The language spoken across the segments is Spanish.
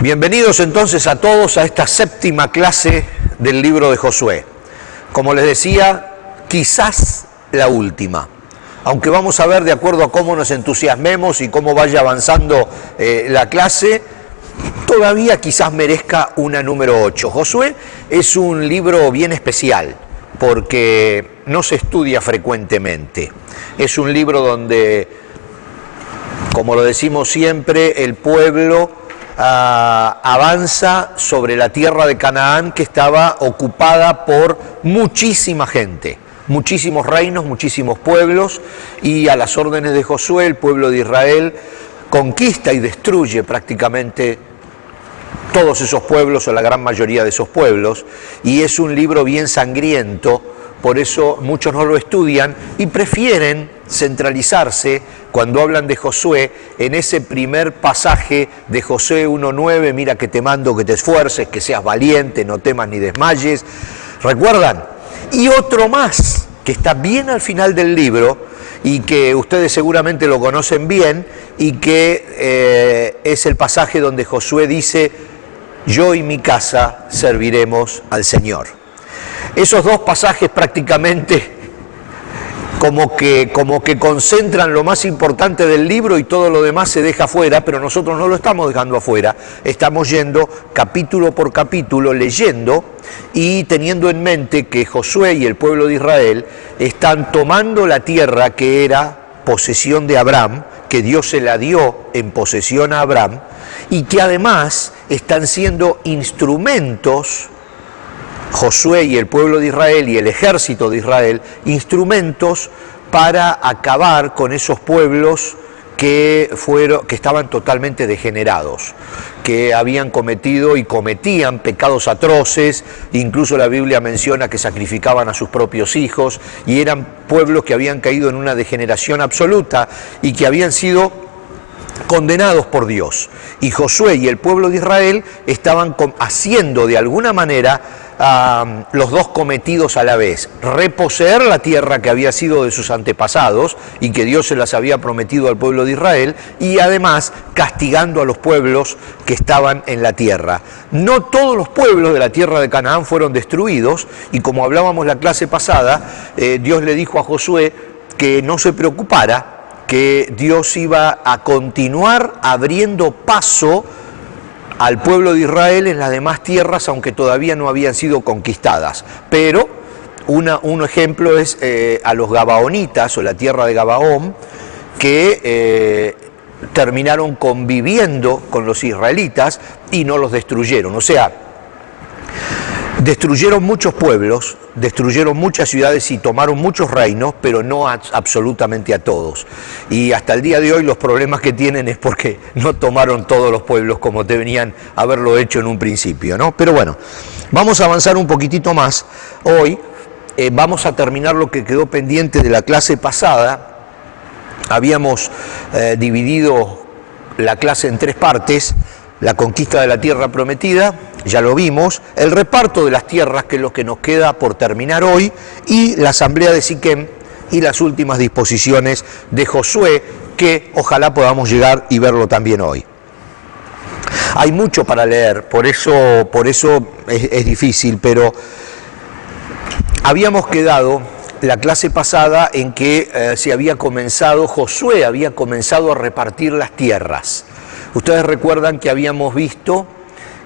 Bienvenidos entonces a todos a esta séptima clase del libro de Josué. Como les decía, quizás la última, aunque vamos a ver de acuerdo a cómo nos entusiasmemos y cómo vaya avanzando la clase, todavía quizás merezca una número 8. Josué es un libro bien especial porque no se estudia frecuentemente. Es un libro donde, como lo decimos siempre, el pueblo avanza sobre la tierra de Canaán, que estaba ocupada por muchísima gente, muchísimos reinos, muchísimos pueblos, y a las órdenes de Josué el pueblo de Israel conquista y destruye prácticamente todos esos pueblos o la gran mayoría de esos pueblos, y es un libro bien sangriento. Por eso muchos no lo estudian y prefieren centralizarse cuando hablan de Josué en ese primer pasaje de Josué 1:9, mira que te mando que te esfuerces, que seas valiente, no temas ni desmayes. ¿Recuerdan? Y otro más, que está bien al final del libro y que ustedes seguramente lo conocen bien, y que es el pasaje donde Josué dice: yo y mi casa serviremos al Señor. Esos dos pasajes prácticamente como que concentran lo más importante del libro y todo lo demás se deja afuera, pero nosotros no lo estamos dejando afuera, estamos yendo capítulo por capítulo, leyendo y teniendo en mente que Josué y el pueblo de Israel están tomando la tierra que era posesión de Abraham, que Dios se la dio en posesión a Abraham, y que además están siendo instrumentos, Josué y el pueblo de Israel y el ejército de Israel, instrumentos para acabar con esos pueblos que estaban totalmente degenerados, que habían cometido y cometían pecados atroces. Incluso la Biblia menciona que sacrificaban a sus propios hijos, y eran pueblos que habían caído en una degeneración absoluta y que habían sido condenados por Dios. Y Josué y el pueblo de Israel estaban haciendo de alguna manera los dos cometidos a la vez: reposeer la tierra que había sido de sus antepasados y que Dios se las había prometido al pueblo de Israel, y además castigando a los pueblos que estaban en la tierra. No todos los pueblos de la tierra de Canaán fueron destruidos, y como hablábamos la clase pasada, Dios le dijo a Josué que no se preocupara, que Dios iba a continuar abriendo paso al pueblo de Israel en las demás tierras, aunque todavía no habían sido conquistadas. Pero un ejemplo es a los gabaonitas, o la tierra de Gabaón, que terminaron conviviendo con los israelitas y no los destruyeron. O sea, destruyeron muchos pueblos, destruyeron muchas ciudades y tomaron muchos reinos, pero no absolutamente a todos. Y hasta el día de hoy los problemas que tienen es porque no tomaron todos los pueblos como deberían haberlo hecho en un principio, ¿no? Pero bueno, vamos a avanzar un poquitito más. Hoy vamos a terminar lo que quedó pendiente de la clase pasada. Habíamos dividido la clase en tres partes: la conquista de la tierra prometida, ya lo vimos, el reparto de las tierras, que es lo que nos queda por terminar hoy, y la asamblea de Siquem y las últimas disposiciones de Josué, que ojalá podamos llegar y verlo también hoy. Hay mucho para leer, por eso es difícil, pero habíamos quedado la clase pasada en que Josué había comenzado a repartir las tierras. Ustedes recuerdan que habíamos visto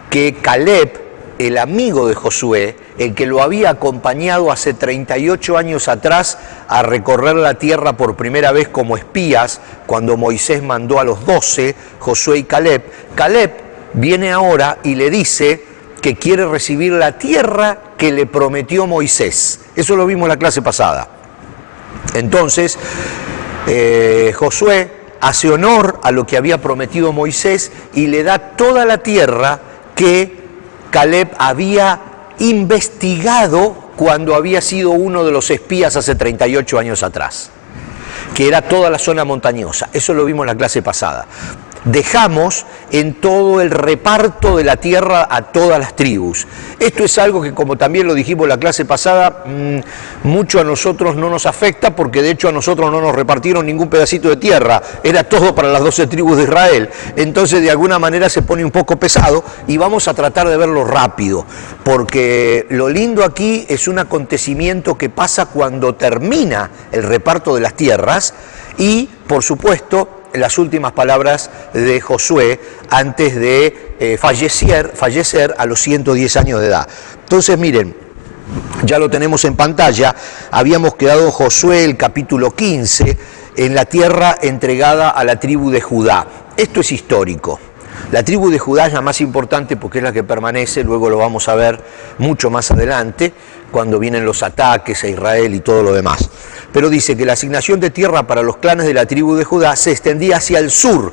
que Caleb, el amigo de Josué, el que lo había acompañado hace 38 años atrás a recorrer la tierra por primera vez como espías, cuando Moisés mandó a los 12, Josué y Caleb, viene ahora y le dice que quiere recibir la tierra que le prometió Moisés. Eso lo vimos en la clase pasada. Entonces, Josué hace honor a lo que había prometido Moisés y le da toda la tierra que Caleb había investigado cuando había sido uno de los espías hace 38 años atrás, que era toda la zona montañosa. Eso lo vimos en la clase pasada. dejamos en todo el reparto de la tierra a todas las tribus. Esto es algo que, como también lo dijimos la clase pasada, mucho a nosotros no nos afecta, porque de hecho a nosotros no nos repartieron ningún pedacito de tierra, era todo para las 12 tribus de Israel. Entonces de alguna manera se pone un poco pesado y vamos a tratar de verlo rápido, porque lo lindo aquí es un acontecimiento que pasa cuando termina el reparto de las tierras y, por supuesto, las últimas palabras de Josué antes de fallecer a los 110 años de edad. Entonces, miren, ya lo tenemos en pantalla, habíamos quedado Josué, el capítulo 15, en la tierra entregada a la tribu de Judá. Esto es histórico. La tribu de Judá es la más importante porque es la que permanece, luego lo vamos a ver mucho más adelante, cuando vienen los ataques a Israel y todo lo demás. Pero dice que la asignación de tierra para los clanes de la tribu de Judá se extendía hacia el sur,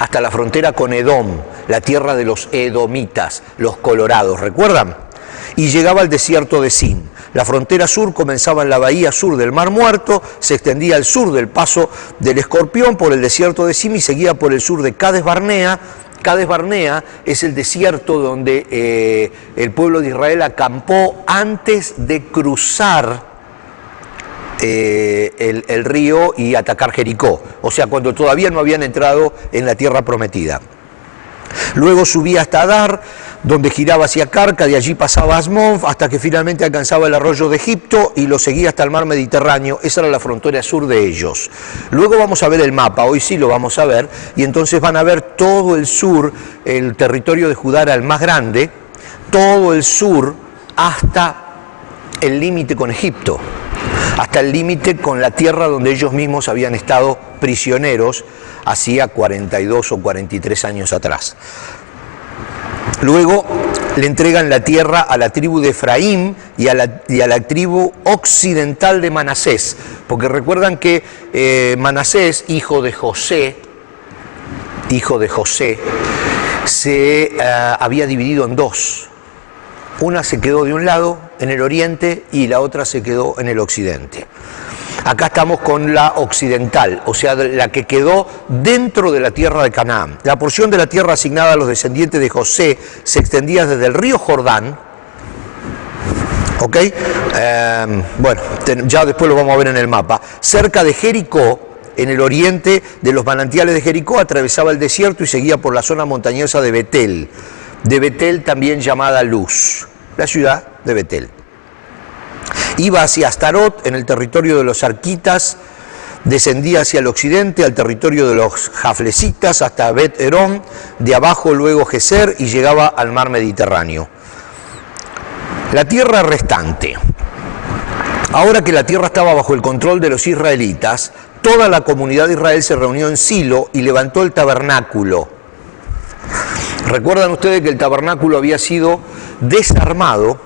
hasta la frontera con Edom, la tierra de los edomitas, los colorados, ¿recuerdan? Y llegaba al desierto de Sin. La frontera sur comenzaba en la bahía sur del Mar Muerto, se extendía al sur del paso del Escorpión por el desierto de Sin y seguía por el sur de Cades Barnea. Cades Barnea es el desierto donde el pueblo de Israel acampó antes de cruzar el río y atacar Jericó, o sea, cuando todavía no habían entrado en la tierra prometida. Luego subía hasta Adar, donde giraba hacia Carca, de allí pasaba a Asmón, hasta que finalmente alcanzaba el arroyo de Egipto y lo seguía hasta el mar Mediterráneo. Esa era la frontera sur de ellos. Luego vamos a ver el mapa, hoy sí lo vamos a ver, y entonces van a ver todo el sur, el territorio de Judá era el más grande, todo el sur hasta el límite con Egipto, hasta el límite con la tierra donde ellos mismos habían estado prisioneros hacía 42 o 43 años atrás. Luego le entregan la tierra a la tribu de Efraín y a la tribu occidental de Manasés, porque recuerdan que Manasés, hijo de José, se había dividido en dos. Una se quedó de un lado, en el oriente, y la otra se quedó en el occidente. Acá estamos con la occidental, o sea, la que quedó dentro de la tierra de Canaán. La porción de la tierra asignada a los descendientes de José se extendía desde el río Jordán, ¿ok? Bueno, ya después lo vamos a ver en el mapa. Cerca de Jericó, en el oriente de los manantiales de Jericó, atravesaba el desierto y seguía por la zona montañosa de Betel también llamada Luz, la ciudad de Betel. Iba hacia Astarot, en el territorio de los arquitas, descendía hacia el occidente, al territorio de los jaflecitas, hasta Bet Herón, de abajo luego Geser y llegaba al mar Mediterráneo. La tierra restante. Ahora que la tierra estaba bajo el control de los israelitas, toda la comunidad de Israel se reunió en Silo y levantó el tabernáculo. Recuerdan ustedes que el tabernáculo había sido desarmado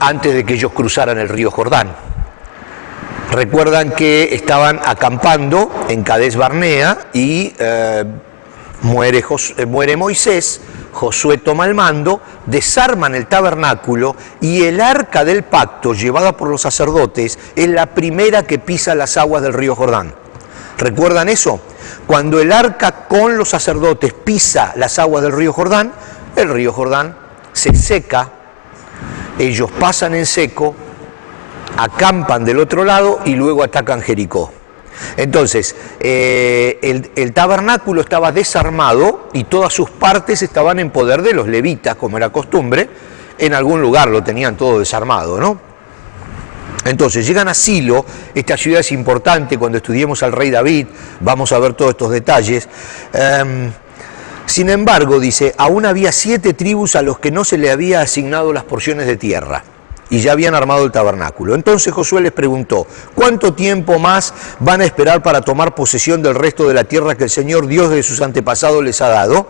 antes de que ellos cruzaran el río Jordán. Recuerdan que estaban acampando en Cades Barnea y muere Moisés, Josué toma el mando, desarman el tabernáculo y el arca del pacto llevada por los sacerdotes es la primera que pisa las aguas del río Jordán. ¿Recuerdan eso? Cuando el arca con los sacerdotes pisa las aguas del río Jordán, el río Jordán se seca, ellos pasan en seco, acampan del otro lado y luego atacan Jericó. Entonces, el tabernáculo estaba desarmado y todas sus partes estaban en poder de los levitas, como era costumbre. En algún lugar lo tenían todo desarmado, ¿no? Entonces, llegan a Silo, esta ciudad es importante, cuando estudiemos al rey David, vamos a ver todos estos detalles. Sin embargo, dice, aún había 7 tribus a los que no se le había asignado las porciones de tierra y ya habían armado el tabernáculo. Entonces Josué les preguntó, ¿cuánto tiempo más van a esperar para tomar posesión del resto de la tierra que el Señor Dios de sus antepasados les ha dado?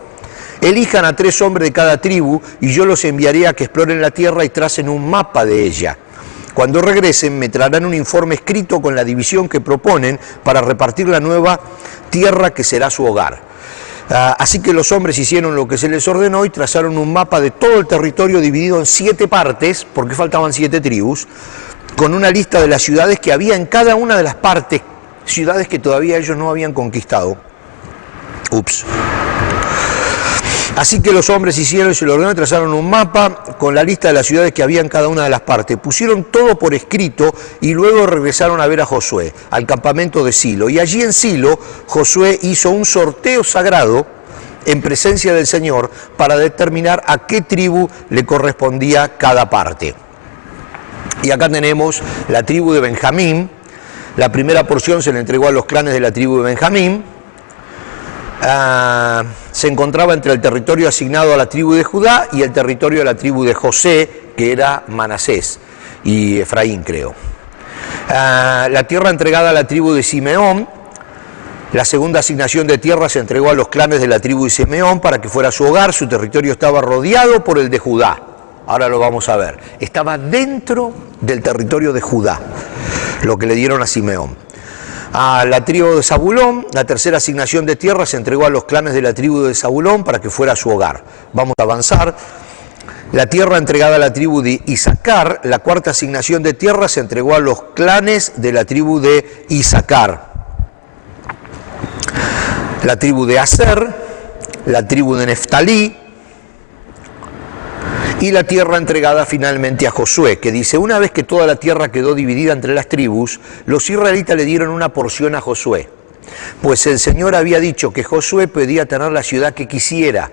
Elijan a 3 hombres de cada tribu y yo los enviaré a que exploren la tierra y tracen un mapa de ella. Cuando regresen me traerán un informe escrito con la división que proponen para repartir la nueva tierra que será su hogar. Así que los hombres hicieron lo que se les ordenó y trazaron un mapa de todo el territorio dividido en 7 partes, porque faltaban 7 tribus, con una lista de las ciudades que había en cada una de las partes, ciudades que todavía ellos no habían conquistado. Ups. Así que los hombres hicieron y se lo ordenó y trazaron un mapa con la lista de las ciudades que había en cada una de las partes. Pusieron todo por escrito y luego regresaron a ver a Josué, al campamento de Silo. Y allí en Silo, Josué hizo un sorteo sagrado en presencia del Señor para determinar a qué tribu le correspondía cada parte. Y acá tenemos la tribu de Benjamín. La primera porción se le entregó a los clanes de la tribu de Benjamín. Se encontraba entre el territorio asignado a la tribu de Judá y el territorio de la tribu de José, que era Manasés y Efraín, creo. La tierra entregada a la tribu de Simeón, la segunda asignación de tierra se entregó a los clanes de la tribu de Simeón para que fuera su hogar. Su territorio estaba rodeado por el de Judá. Ahora lo vamos a ver. Estaba dentro del territorio de Judá, lo que le dieron a Simeón. A la tribu de Zabulón, la tercera asignación de tierra se entregó a los clanes de la tribu de Zabulón para que fuera su hogar. Vamos a avanzar. La tierra entregada a la tribu de Isaacar, la cuarta asignación de tierra se entregó a los clanes de la tribu de Isaacar. La tribu de Aser, la tribu de Neftalí, y la tierra entregada finalmente a Josué, que dice, una vez que toda la tierra quedó dividida entre las tribus, los israelitas le dieron una porción a Josué, pues el Señor había dicho que Josué podía tener la ciudad que quisiera.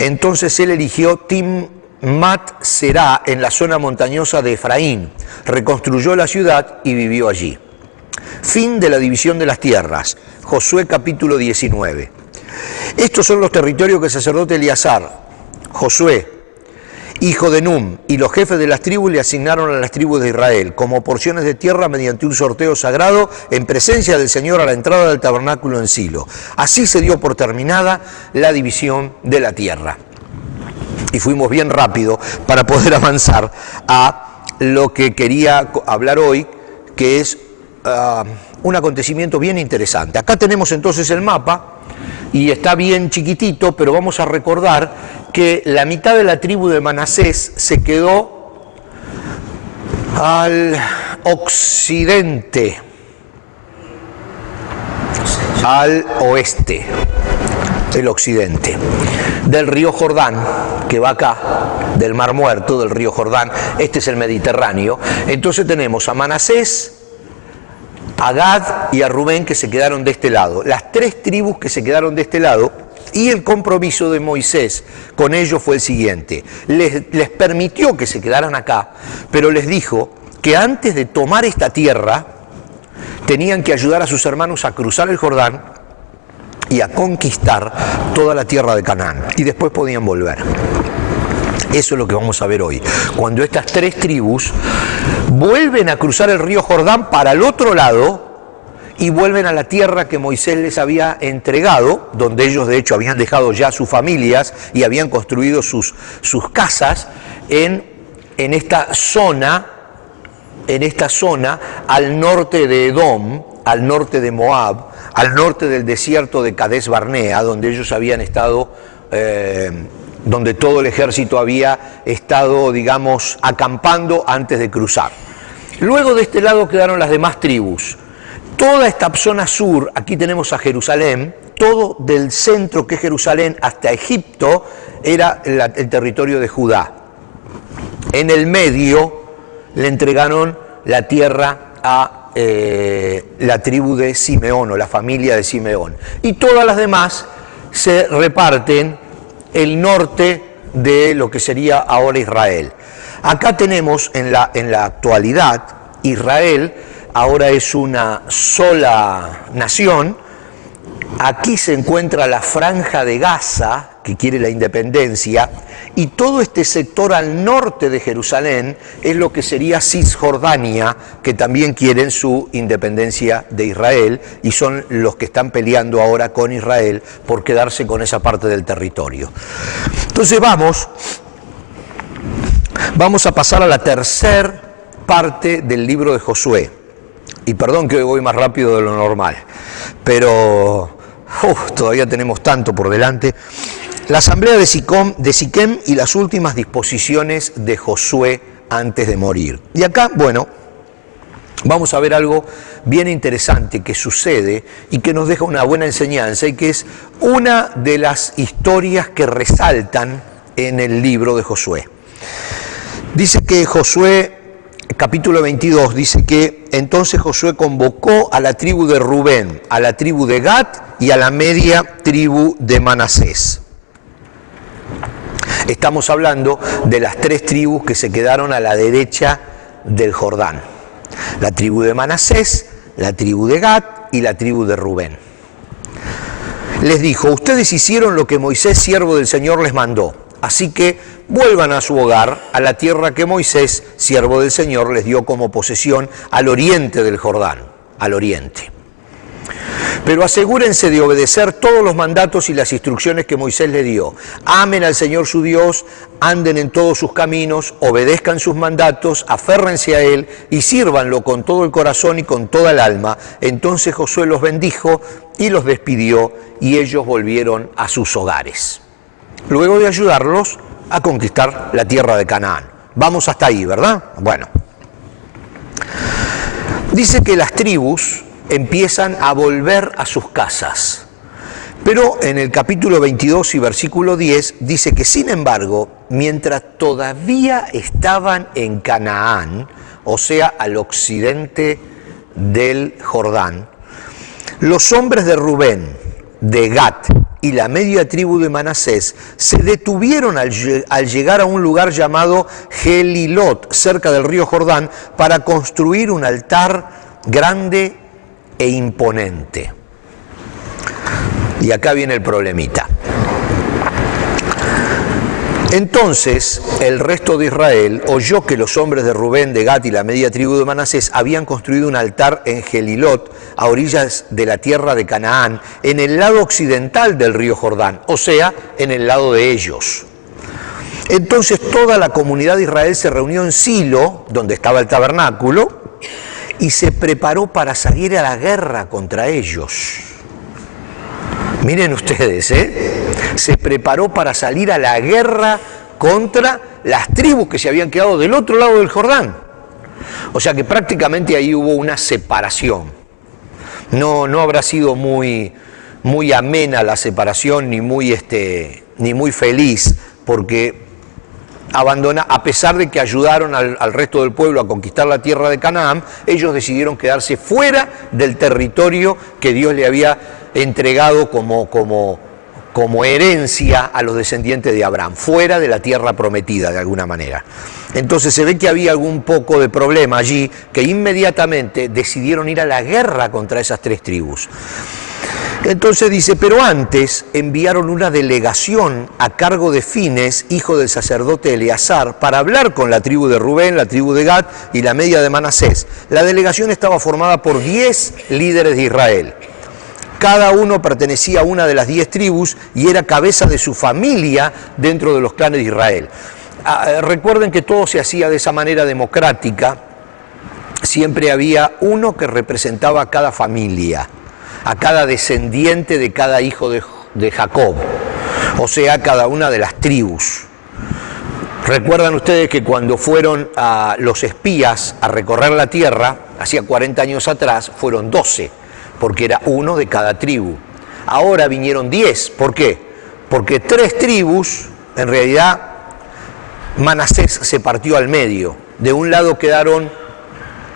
Entonces él eligió Timmat Será en la zona montañosa de Efraín, reconstruyó la ciudad y vivió allí. Fin de la división de las tierras. Josué capítulo 19. Estos son los territorios que el sacerdote Eleazar, Josué, hijo de Num, y los jefes de las tribus le asignaron a las tribus de Israel como porciones de tierra mediante un sorteo sagrado en presencia del Señor a la entrada del tabernáculo en Silo. Así se dio por terminada la división de la tierra. Y fuimos bien rápido para poder avanzar a lo que quería hablar hoy, que es un acontecimiento bien interesante. Acá tenemos entonces el mapa y está bien chiquitito, pero vamos a recordar que la mitad de la tribu de Manasés se quedó al occidente, al oeste, el occidente, del río Jordán, que va acá, del Mar Muerto, del río Jordán. Este es el Mediterráneo. Entonces tenemos a Manasés, a Gad y a Rubén, que se quedaron de este lado, las tres tribus que se quedaron de este lado. Y el compromiso de Moisés con ellos fue el siguiente: les permitió que se quedaran acá, pero les dijo que antes de tomar esta tierra tenían que ayudar a sus hermanos a cruzar el Jordán y a conquistar toda la tierra de Canaán, y después podían volver. Eso es lo que vamos a ver hoy. Cuando estas tres tribus vuelven a cruzar el río Jordán para el otro lado y vuelven a la tierra que Moisés les había entregado, donde ellos de hecho habían dejado ya sus familias y habían construido sus casas en esta zona al norte de Edom, al norte de Moab, al norte del desierto de Cades Barnea, donde ellos habían estado, donde todo el ejército había estado, digamos, acampando antes de cruzar. Luego de este lado quedaron las demás tribus. Toda esta zona sur, aquí tenemos a Jerusalén, todo del centro que es Jerusalén hasta Egipto era el territorio de Judá. En el medio le entregaron la tierra a la tribu de Simeón o la familia de Simeón. Y todas las demás se reparten el norte de lo que sería ahora Israel. Acá tenemos en la actualidad Israel. Ahora es una sola nación. Aquí se encuentra la franja de Gaza, que quiere la independencia, y todo este sector al norte de Jerusalén es lo que sería Cisjordania, que también quieren su independencia de Israel, y son los que están peleando ahora con Israel por quedarse con esa parte del territorio. Entonces vamos a pasar a la tercera parte del libro de Josué. Y perdón que hoy voy más rápido de lo normal, pero todavía tenemos tanto por delante. La asamblea de Siquem y las últimas disposiciones de Josué antes de morir. Y acá, bueno, vamos a ver algo bien interesante que sucede y que nos deja una buena enseñanza, y que es una de las historias que resaltan en el libro de Josué. Dice que Josué, capítulo 22, dice que entonces Josué convocó a la tribu de Rubén, a la tribu de Gad y a la media tribu de Manasés. Estamos hablando de las tres tribus que se quedaron a la derecha del Jordán: la tribu de Manasés, la tribu de Gad y la tribu de Rubén. Les dijo: ustedes hicieron lo que Moisés, siervo del Señor, les mandó, así que vuelvan a su hogar, a la tierra que Moisés, siervo del Señor, les dio como posesión al oriente del Jordán, al oriente. Pero asegúrense de obedecer todos los mandatos y las instrucciones que Moisés les dio. Amen al Señor su Dios, anden en todos sus caminos, obedezcan sus mandatos, aférrense a Él y sírvanlo con todo el corazón y con toda el alma. Entonces Josué los bendijo y los despidió, y ellos volvieron a sus hogares, luego de ayudarlos a conquistar la tierra de Canaán. Vamos hasta ahí, ¿verdad? Bueno. Dice que las tribus empiezan a volver a sus casas. Pero en el capítulo 22 y versículo 10 dice que, sin embargo, mientras todavía estaban en Canaán, o sea, al occidente del Jordán, los hombres de Rubén, de Gad y la media tribu de Manasés se detuvieron al llegar a un lugar llamado Gelilot, cerca del río Jordán, para construir un altar grande e imponente. Y acá viene el problemita. Entonces el resto de Israel oyó que los hombres de Rubén, de Gad y la media tribu de Manasés habían construido un altar en Gelilot, a orillas de la tierra de Canaán, en el lado occidental del río Jordán, o sea, en el lado de ellos. Entonces toda la comunidad de Israel se reunió en Silo, donde estaba el tabernáculo, y se preparó para salir a la guerra contra ellos. Miren ustedes, se preparó para salir a la guerra contra las tribus que se habían quedado del otro lado del Jordán. O sea que prácticamente ahí hubo una separación. No habrá sido muy amena la separación, ni muy feliz, porque a pesar de que ayudaron al resto del pueblo a conquistar la tierra de Canaán, ellos decidieron quedarse fuera del territorio que Dios le había entregado como herencia a los descendientes de Abraham, fuera de la tierra prometida de alguna manera. Entonces se ve que había algún poco de problema allí, que inmediatamente decidieron ir a la guerra contra esas tres tribus. Entonces dice, pero antes enviaron una delegación a cargo de Fines, hijo del sacerdote Eleazar, para hablar con la tribu de Rubén, la tribu de Gad y la media de Manasés. La delegación estaba formada por 10 líderes de Israel. Cada uno pertenecía a una de las 10 tribus y era cabeza de su familia dentro de los clanes de Israel. Recuerden que todo se hacía de esa manera democrática. Siempre había uno que representaba a cada familia, a cada descendiente de cada hijo de Jacob, o sea, cada una de las tribus. Recuerdan ustedes que cuando fueron los espías a recorrer la tierra, hacía 40 años atrás, fueron 12, porque era uno de cada tribu. Ahora vinieron 10, ¿por qué? Porque 3 tribus, en realidad Manasés se partió al medio. De un lado quedaron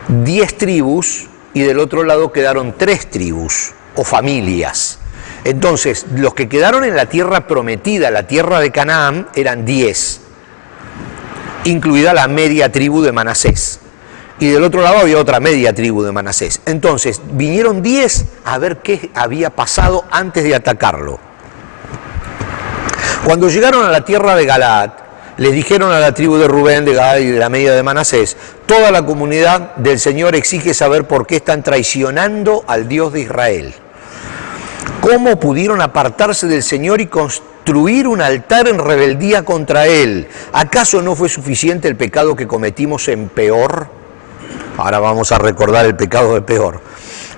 10 tribus y del otro lado quedaron 3 tribus o familias. Entonces, los que quedaron en la tierra prometida, la tierra de Canaán, eran 10, incluida la media tribu de Manasés. Y del otro lado había otra media tribu de Manasés. Entonces, vinieron 10 a ver qué había pasado antes de atacarlo. Cuando llegaron a la tierra de Galaad, les dijeron a la tribu de Rubén, de Gad y de la media de Manasés: toda la comunidad del Señor exige saber por qué están traicionando al Dios de Israel. ¿Cómo pudieron apartarse del Señor y construir un altar en rebeldía contra Él? ¿Acaso no fue suficiente el pecado que cometimos en Peor? Ahora vamos a recordar el pecado de Peor.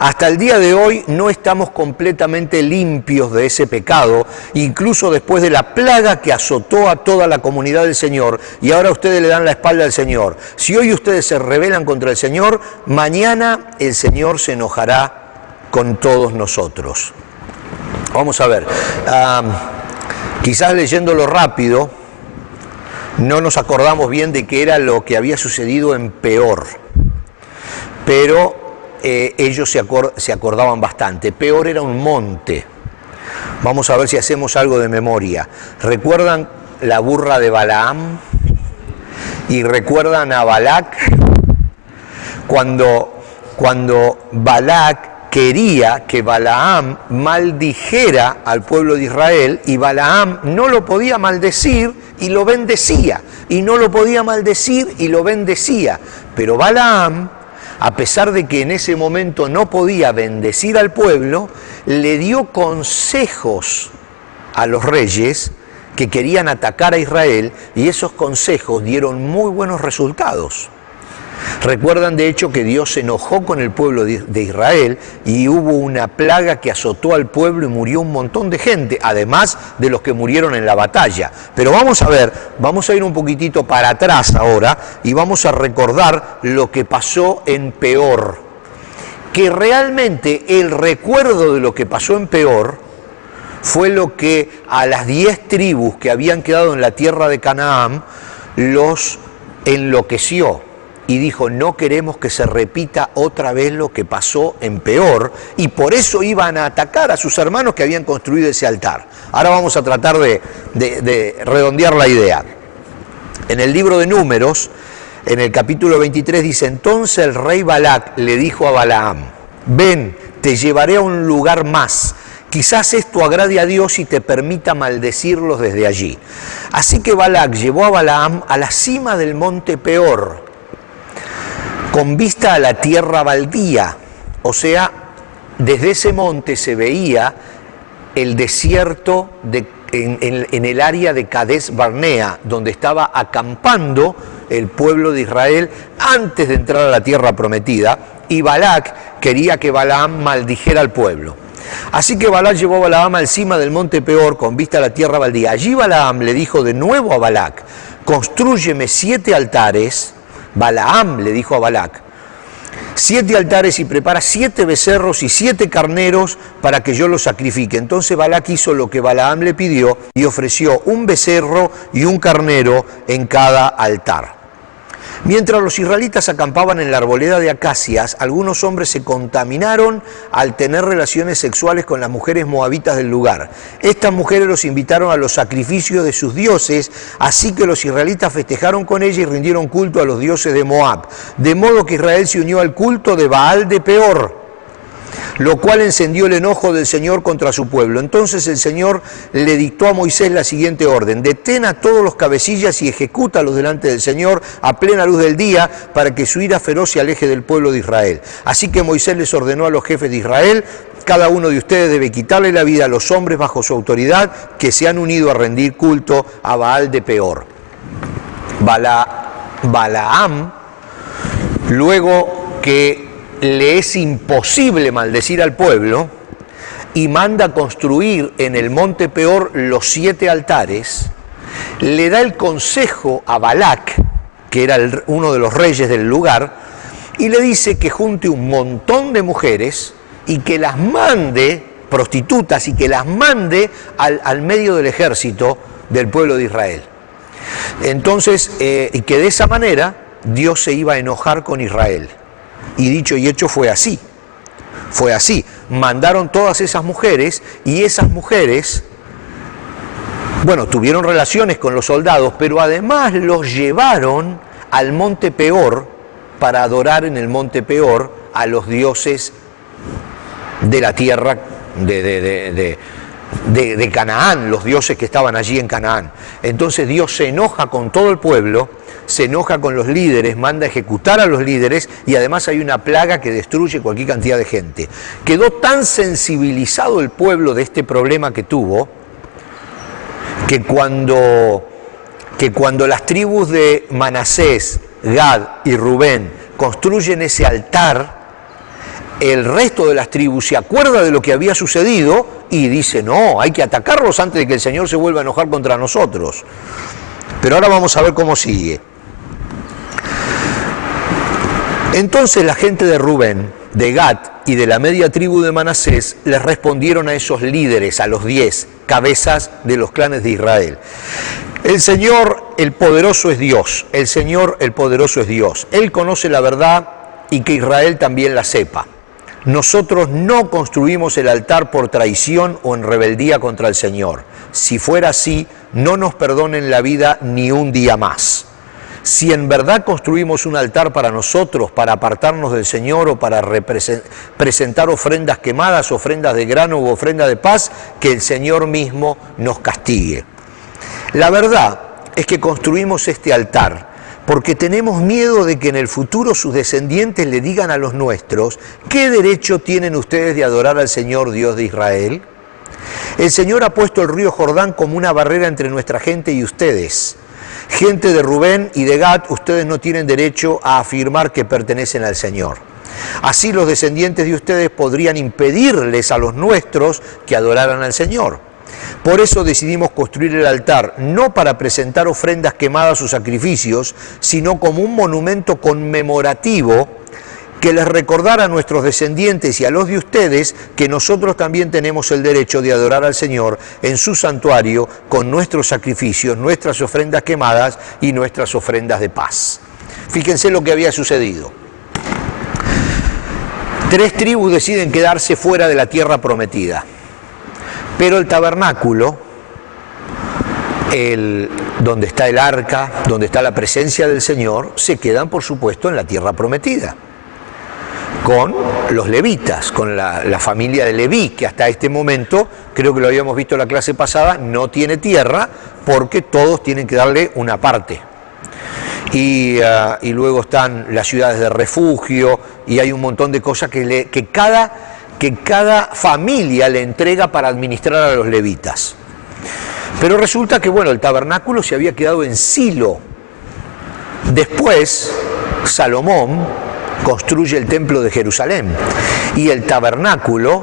Hasta el día de hoy no estamos completamente limpios de ese pecado, incluso después de la plaga que azotó a toda la comunidad del Señor, y ahora ustedes le dan la espalda al Señor. Si hoy ustedes se rebelan contra el Señor, mañana el Señor se enojará con todos nosotros. Vamos a ver, quizás leyéndolo rápido, no nos acordamos bien de qué era lo que había sucedido en Peor, pero ellos se acordaban bastante. Peor era un monte. Vamos a ver si hacemos algo de memoria. ¿Recuerdan la burra de Balaam? ¿Y recuerdan a Balac? Cuando Balac quería que Balaam maldijera al pueblo de Israel, y Balaam no lo podía maldecir y lo bendecía, y no lo podía maldecir y lo bendecía. Pero Balaam, a pesar de que en ese momento no podía bendecir al pueblo, le dio consejos a los reyes que querían atacar a Israel, y esos consejos dieron muy buenos resultados. Recuerdan de hecho que Dios se enojó con el pueblo de Israel y hubo una plaga que azotó al pueblo y murió un montón de gente, además de los que murieron en la batalla. Pero vamos a ver, vamos a ir un poquitito para atrás ahora y vamos a recordar lo que pasó en Peor. Que realmente el recuerdo de lo que pasó en Peor fue lo que a las 10 tribus que habían quedado en la tierra de Canaán los enloqueció. Y dijo, no queremos que se repita otra vez lo que pasó en Peor, y por eso iban a atacar a sus hermanos que habían construido ese altar. Ahora vamos a tratar de redondear la idea. En el libro de Números, en el capítulo 23, dice, entonces el rey Balac le dijo a Balaam, ven, te llevaré a un lugar más, quizás esto agrade a Dios y te permita maldecirlos desde allí. Así que Balac llevó a Balaam a la cima del monte Peor, con vista a la tierra baldía, o sea, desde ese monte se veía el desierto en el área de Cades Barnea, donde estaba acampando el pueblo de Israel antes de entrar a la tierra prometida, y Balac quería que Balaam maldijera al pueblo. Así que Balac llevó a Balaam al cima del monte Peor con vista a la tierra baldía. Allí Balaam le dijo de nuevo a Balac, constrúyeme 7 altares. Balaam le dijo a Balac, 7 altares y prepara 7 becerros y 7 carneros para que yo los sacrifique. Entonces Balac hizo lo que Balaam le pidió y ofreció un becerro y un carnero en cada altar. Mientras los israelitas acampaban en la arboleda de acacias, algunos hombres se contaminaron al tener relaciones sexuales con las mujeres moabitas del lugar. Estas mujeres los invitaron a los sacrificios de sus dioses, así que los israelitas festejaron con ellas y rindieron culto a los dioses de Moab. De modo que Israel se unió al culto de Baal de Peor, lo cual encendió el enojo del Señor contra su pueblo. Entonces el Señor le dictó a Moisés la siguiente orden, detén a todos los cabecillas y ejecútalos delante del Señor a plena luz del día, para que su ira feroz se aleje del pueblo de Israel. Así que Moisés les ordenó a los jefes de Israel, cada uno de ustedes debe quitarle la vida a los hombres bajo su autoridad que se han unido a rendir culto a Baal de Peor. Balaam, luego que le es imposible maldecir al pueblo y manda construir en el monte Peor los 7 altares, le da el consejo a Balac, que era uno de los reyes del lugar, y le dice que junte un montón de mujeres y que las mande, prostitutas, y que las mande al medio del ejército del pueblo de Israel. Entonces, y que de esa manera Dios se iba a enojar con Israel. Y dicho y hecho fue así. Fue así. Mandaron todas esas mujeres y esas mujeres, bueno, tuvieron relaciones con los soldados, pero además los llevaron al monte Peor para adorar en el monte Peor a los dioses de la tierra de Canaán, los dioses que estaban allí en Canaán. Entonces Dios se enoja con todo el pueblo, se enoja con los líderes, manda a ejecutar a los líderes y además hay una plaga que destruye cualquier cantidad de gente. Quedó tan sensibilizado el pueblo de este problema que tuvo, que cuando las tribus de Manasés, Gad y Rubén construyen ese altar, el resto de las tribus se acuerda de lo que había sucedido y dice, no, hay que atacarlos antes de que el Señor se vuelva a enojar contra nosotros. Pero ahora vamos a ver cómo sigue. Entonces la gente de Rubén, de Gad y de la media tribu de Manasés les respondieron a esos líderes, a los 10 cabezas de los clanes de Israel. El Señor, el poderoso es Dios. El Señor, el poderoso es Dios. Él conoce la verdad y que Israel también la sepa. Nosotros no construimos el altar por traición o en rebeldía contra el Señor. Si fuera así, no nos perdonen la vida ni un día más. Si en verdad construimos un altar para nosotros, para apartarnos del Señor o para presentar ofrendas quemadas, ofrendas de grano u ofrendas de paz, que el Señor mismo nos castigue. La verdad es que construimos este altar porque tenemos miedo de que en el futuro sus descendientes le digan a los nuestros, ¿qué derecho tienen ustedes de adorar al Señor Dios de Israel? El Señor ha puesto el río Jordán como una barrera entre nuestra gente y ustedes. Gente de Rubén y de Gad, ustedes no tienen derecho a afirmar que pertenecen al Señor. Así los descendientes de ustedes podrían impedirles a los nuestros que adoraran al Señor. Por eso decidimos construir el altar, no para presentar ofrendas quemadas o sacrificios, sino como un monumento conmemorativo que les recordara a nuestros descendientes y a los de ustedes que nosotros también tenemos el derecho de adorar al Señor en su santuario con nuestros sacrificios, nuestras ofrendas quemadas y nuestras ofrendas de paz. Fíjense lo que había sucedido. 3 tribus deciden quedarse fuera de la tierra prometida. Pero el tabernáculo, donde está el arca, donde está la presencia del Señor, se quedan, por supuesto, en la tierra prometida, con los levitas, con la familia de Leví, que hasta este momento, creo que lo habíamos visto en la clase pasada, no tiene tierra, porque todos tienen que darle una parte. Y luego están las ciudades de refugio, y hay un montón de cosas que cada familia le entrega para administrar a los levitas. Pero resulta que, bueno, el tabernáculo se había quedado en Silo. Después, Salomón construye el templo de Jerusalén y el tabernáculo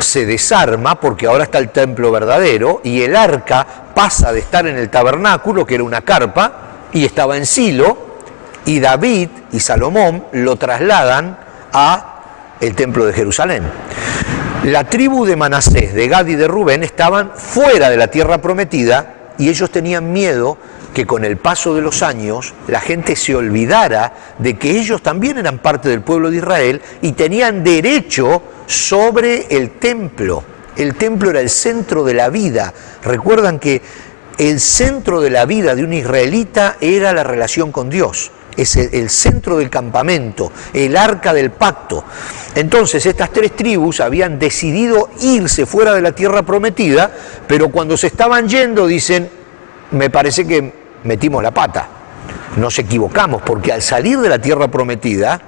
se desarma porque ahora está el templo verdadero y el arca pasa de estar en el tabernáculo, que era una carpa, y estaba en Silo, y David y Salomón lo trasladan a el templo de Jerusalén. La tribu de Manasés, de Gad y de Rubén estaban fuera de la tierra prometida y ellos tenían miedo que con el paso de los años la gente se olvidara de que ellos también eran parte del pueblo de Israel y tenían derecho sobre el templo. El templo era el centro de la vida. Recuerdan que el centro de la vida de un israelita era la relación con Dios. Es el centro del campamento, el arca del pacto. Entonces estas 3 tribus habían decidido irse fuera de la tierra prometida, pero cuando se estaban yendo dicen, me parece que metimos la pata, nos equivocamos, porque al salir de la tierra prometida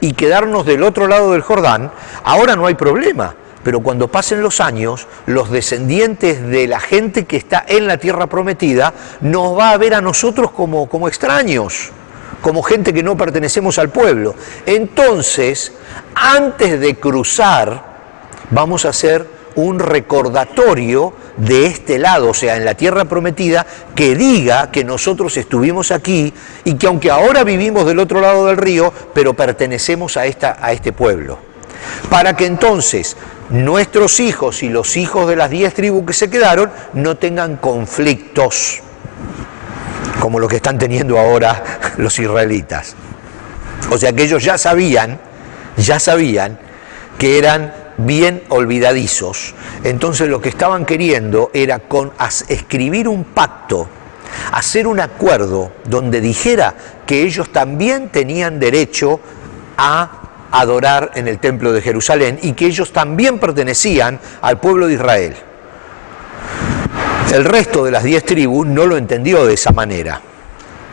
y quedarnos del otro lado del Jordán, ahora no hay problema, pero cuando pasen los años, los descendientes de la gente que está en la tierra prometida nos va a ver a nosotros como extraños, como gente que no pertenecemos al pueblo. Entonces, antes de cruzar, vamos a hacer un recordatorio de este lado, o sea, en la tierra prometida, que diga que nosotros estuvimos aquí y que aunque ahora vivimos del otro lado del río, pero pertenecemos a este pueblo. Para que entonces nuestros hijos y los hijos de las 10 tribus que se quedaron no tengan conflictos como lo que están teniendo ahora los israelitas. O sea que ellos ya sabían que eran bien olvidadizos. Entonces lo que estaban queriendo era escribir un pacto, hacer un acuerdo donde dijera que ellos también tenían derecho a adorar en el templo de Jerusalén y que ellos también pertenecían al pueblo de Israel. El resto de las 10 tribus no lo entendió de esa manera,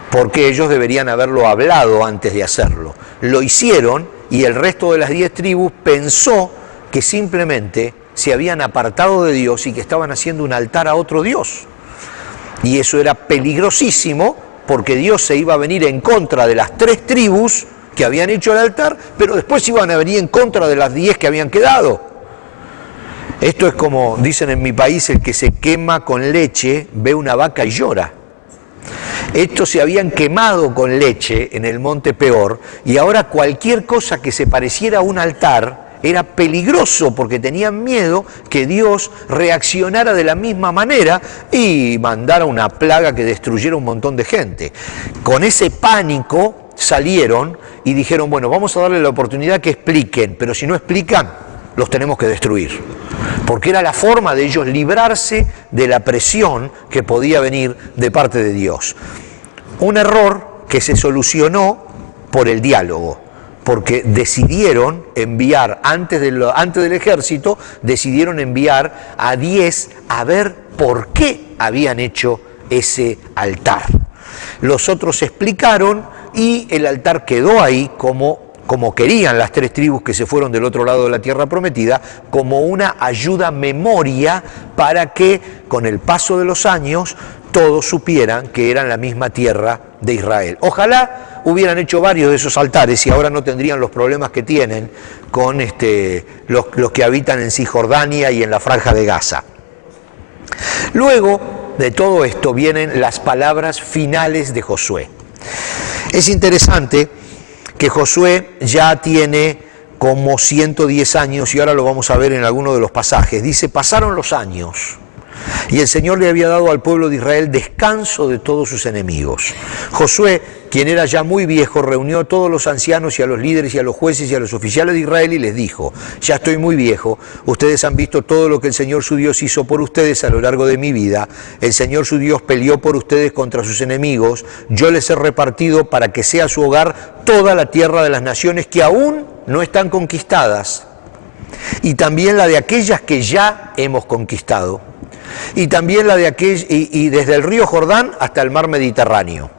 porque ellos deberían haberlo hablado antes de hacerlo. Lo hicieron y el resto de las 10 tribus pensó que simplemente se habían apartado de Dios y que estaban haciendo un altar a otro Dios. Y eso era peligrosísimo porque Dios se iba a venir en contra de las 3 tribus que habían hecho el altar, pero después iban a venir en contra de las 10 que habían quedado. Esto es como dicen en mi país, el que se quema con leche ve una vaca y llora. Estos se habían quemado con leche en el Monte Peor y ahora cualquier cosa que se pareciera a un altar era peligroso porque tenían miedo que Dios reaccionara de la misma manera y mandara una plaga que destruyera un montón de gente. Con ese pánico salieron y dijeron, bueno, vamos a darle la oportunidad que expliquen, pero si no explican, los tenemos que destruir. Porque era la forma de ellos librarse de la presión que podía venir de parte de Dios. Un error que se solucionó por el diálogo, porque decidieron enviar, antes del ejército, decidieron enviar a 10 a ver por qué habían hecho ese altar. Los otros explicaron y el altar quedó ahí como querían las 3 tribus que se fueron del otro lado de la tierra prometida, como una ayuda memoria para que con el paso de los años todos supieran que eran la misma tierra de Israel. Ojalá hubieran hecho varios de esos altares y ahora no tendrían los problemas que tienen con los que habitan en Cisjordania y en la Franja de Gaza. Luego de todo esto vienen las palabras finales de Josué. Es interesante que Josué ya tiene como 110 años y ahora lo vamos a ver en alguno de los pasajes. Dice, pasaron los años y el Señor le había dado al pueblo de Israel descanso de todos sus enemigos. Josué, quien era ya muy viejo, reunió a todos los ancianos y a los líderes y a los jueces y a los oficiales de Israel y les dijo, ya estoy muy viejo, ustedes han visto todo lo que el Señor su Dios hizo por ustedes a lo largo de mi vida, el Señor su Dios peleó por ustedes contra sus enemigos, yo les he repartido para que sea su hogar toda la tierra de las naciones que aún no están conquistadas, y también la de aquellas que ya hemos conquistado, y también la de y desde el río Jordán hasta el mar Mediterráneo,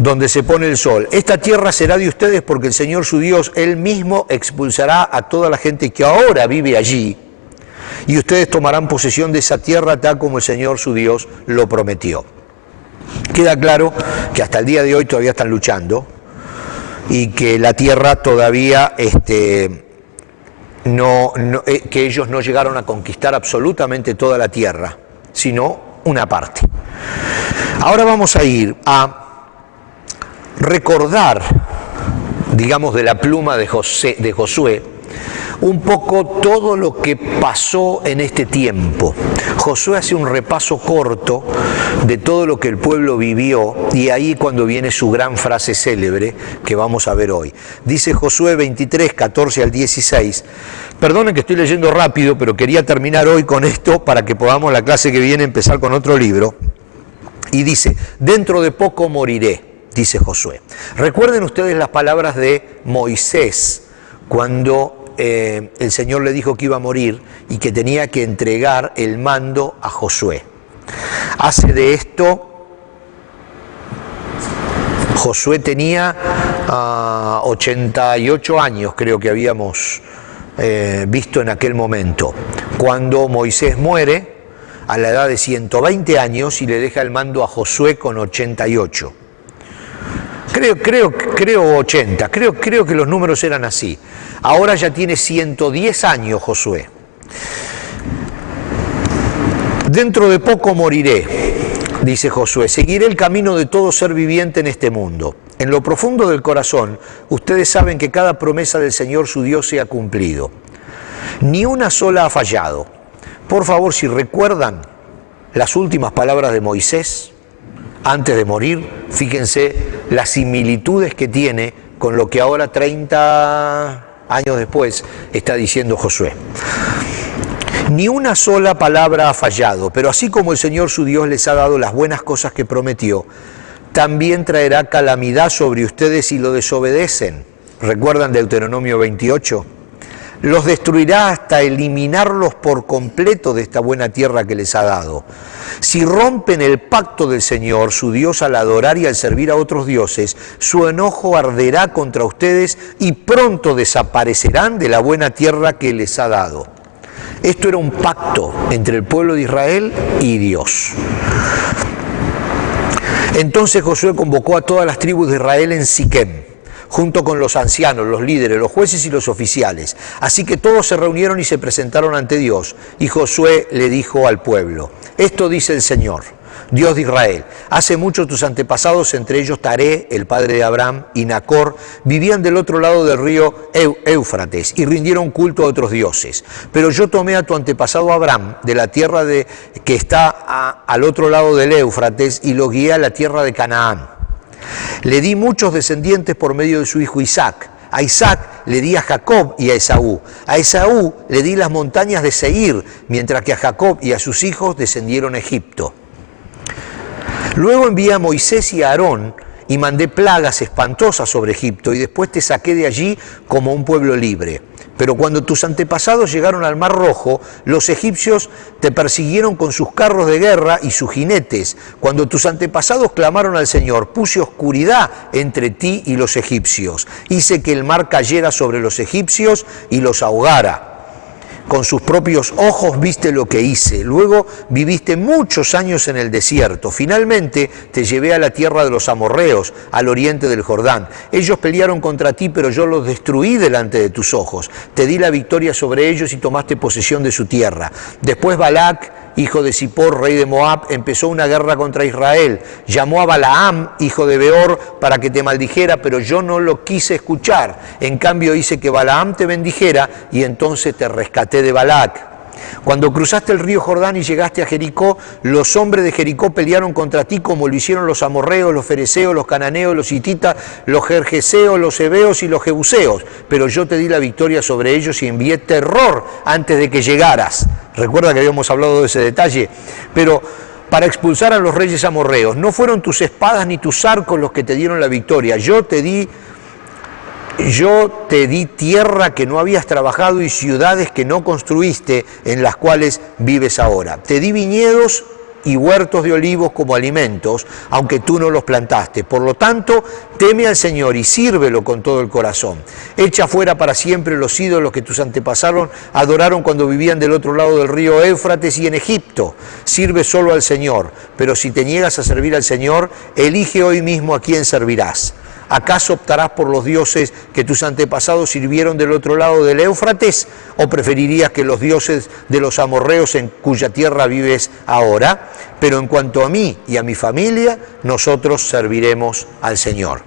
donde se pone el sol. Esta tierra será de ustedes porque el Señor su Dios, Él mismo expulsará a toda la gente que ahora vive allí, y ustedes tomarán posesión de esa tierra tal como el Señor su Dios lo prometió. Queda claro que hasta el día de hoy todavía están luchando y que la tierra todavía que ellos no llegaron a conquistar absolutamente toda la tierra, sino una parte. Ahora vamos a ir a recordar, digamos, de la pluma de Josué, un poco todo lo que pasó en este tiempo. Josué hace un repaso corto de todo lo que el pueblo vivió y ahí cuando viene su gran frase célebre que vamos a ver hoy. Dice Josué 23, 14 al 16. Perdonen que estoy leyendo rápido, pero quería terminar hoy con esto para que podamos la clase que viene empezar con otro libro. Y dice, dentro de poco moriré, dice Josué. Recuerden ustedes las palabras de Moisés cuando el Señor le dijo que iba a morir y que tenía que entregar el mando a Josué. Hace de esto, Josué tenía 88 años, creo que habíamos visto en aquel momento, cuando Moisés muere a la edad de 120 años y le deja el mando a Josué con 88. Creo 80, creo que los números eran así. Ahora ya tiene 110 años Josué. Dentro de poco moriré, dice Josué, seguiré el camino de todo ser viviente en este mundo. En lo profundo del corazón, ustedes saben que cada promesa del Señor su Dios se ha cumplido. Ni una sola ha fallado. Por favor, si recuerdan las últimas palabras de Moisés, antes de morir, fíjense las similitudes que tiene con lo que ahora 30 años después está diciendo Josué. Ni una sola palabra ha fallado, pero así como el Señor su Dios les ha dado las buenas cosas que prometió, también traerá calamidad sobre ustedes si lo desobedecen. ¿Recuerdan Deuteronomio 28? Los destruirá hasta eliminarlos por completo de esta buena tierra que les ha dado. Si rompen el pacto del Señor, su Dios, al adorar y al servir a otros dioses, su enojo arderá contra ustedes y pronto desaparecerán de la buena tierra que les ha dado. Esto era un pacto entre el pueblo de Israel y Dios. Entonces Josué convocó a todas las tribus de Israel en Siquem junto con los ancianos, los líderes, los jueces y los oficiales. Así que todos se reunieron y se presentaron ante Dios. Y Josué le dijo al pueblo: esto dice el Señor, Dios de Israel: hace mucho tus antepasados, entre ellos Taré, el padre de Abraham, y Nacor, vivían del otro lado del río Éufrates y rindieron culto a otros dioses. Pero yo tomé a tu antepasado Abraham de la tierra que está al otro lado del Éufrates y lo guié a la tierra de Canaán. Le di muchos descendientes por medio de su hijo Isaac. A Isaac le di a Jacob y a Esaú. A Esaú le di las montañas de Seir, mientras que a Jacob y a sus hijos descendieron a Egipto. Luego envié a Moisés y a Aarón y mandé plagas espantosas sobre Egipto y después te saqué de allí como un pueblo libre. Pero cuando tus antepasados llegaron al Mar Rojo, los egipcios te persiguieron con sus carros de guerra y sus jinetes. Cuando tus antepasados clamaron al Señor, puse oscuridad entre ti y los egipcios. Hice que el mar cayera sobre los egipcios y los ahogara. Con sus propios ojos viste lo que hice. Luego viviste muchos años en el desierto. Finalmente te llevé a la tierra de los amorreos, al oriente del Jordán. Ellos pelearon contra ti, pero yo los destruí delante de tus ojos. Te di la victoria sobre ellos y tomaste posesión de su tierra. Después Balac, hijo de Zippor, rey de Moab, empezó una guerra contra Israel. Llamó a Balaam, hijo de Beor, para que te maldijera, pero yo no lo quise escuchar. En cambio hice que Balaam te bendijera y entonces te rescaté de Balac. Cuando cruzaste el río Jordán y llegaste a Jericó, los hombres de Jericó pelearon contra ti como lo hicieron los amorreos, los fereceos, los cananeos, los hititas, los gergeseos, los heveos y los jebuseos. Pero yo te di la victoria sobre ellos y envié terror antes de que llegaras. Recuerda que habíamos hablado de ese detalle. Pero para expulsar a los reyes amorreos, no fueron tus espadas ni tus arcos los que te dieron la victoria. Yo te di tierra que no habías trabajado y ciudades que no construiste, en las cuales vives ahora. Te di viñedos y huertos de olivos como alimentos, aunque tú no los plantaste. Por lo tanto, teme al Señor y sírvelo con todo el corazón. Echa fuera para siempre los ídolos que tus antepasados adoraron cuando vivían del otro lado del río Éufrates y en Egipto. Sirve solo al Señor, pero si te niegas a servir al Señor, elige hoy mismo a quién servirás. ¿Acaso optarás por los dioses que tus antepasados sirvieron del otro lado del Éufrates? ¿O preferirías que los dioses de los amorreos en cuya tierra vives ahora? Pero en cuanto a mí y a mi familia, nosotros serviremos al Señor.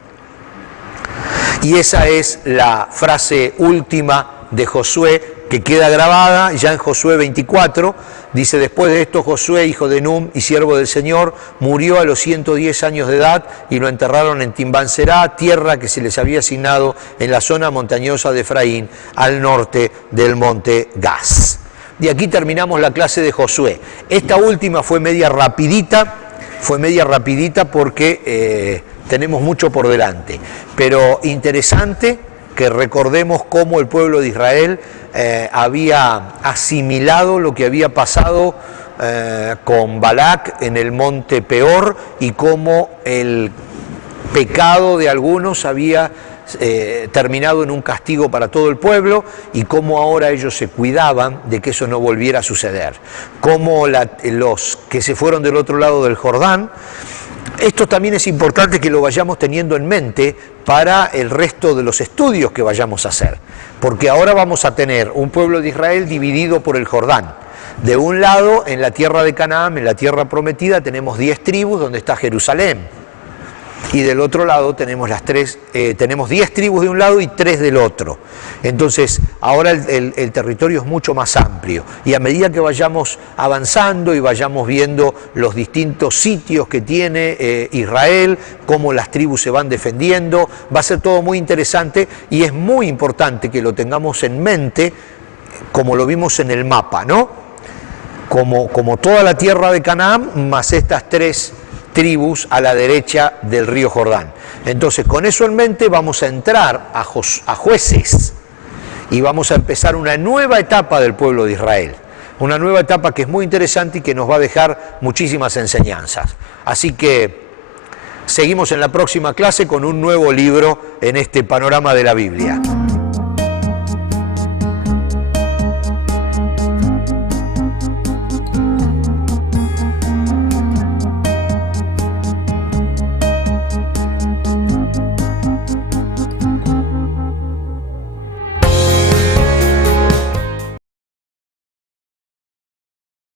Y esa es la frase última de Josué, que queda grabada ya en Josué 24, dice: después de esto Josué, hijo de Num y siervo del Señor, murió a los 110 años de edad y lo enterraron en Timban-Será, tierra que se les había asignado en la zona montañosa de Efraín, al norte del monte Gaz. Y aquí terminamos la clase de Josué. Esta última fue media rapidita porque tenemos mucho por delante, pero interesante que recordemos cómo el pueblo de Israel había asimilado lo que había pasado con Balac en el monte Peor y cómo el pecado de algunos había terminado en un castigo para todo el pueblo y cómo ahora ellos se cuidaban de que eso no volviera a suceder. Cómo los que se fueron del otro lado del Jordán. Esto también es importante que lo vayamos teniendo en mente para el resto de los estudios que vayamos a hacer, porque ahora vamos a tener un pueblo de Israel dividido por el Jordán. De un lado, en la tierra de Canaán, en la tierra prometida, tenemos 10 tribus donde está Jerusalén. Y del otro lado tenemos tenemos 10 tribus de un lado y 3 del otro. Entonces, ahora el territorio es mucho más amplio. Y a medida que vayamos avanzando y vayamos viendo los distintos sitios que tiene Israel, cómo las tribus se van defendiendo, va a ser todo muy interesante y es muy importante que lo tengamos en mente, como lo vimos en el mapa, ¿no? Como toda la tierra de Canaán, más estas 3 tribus a la derecha del río Jordán. Entonces, con eso en mente, vamos a entrar a Jueces y vamos a empezar una nueva etapa del pueblo de Israel. Una nueva etapa que es muy interesante y que nos va a dejar muchísimas enseñanzas. Así que seguimos en la próxima clase con un nuevo libro en este panorama de la Biblia.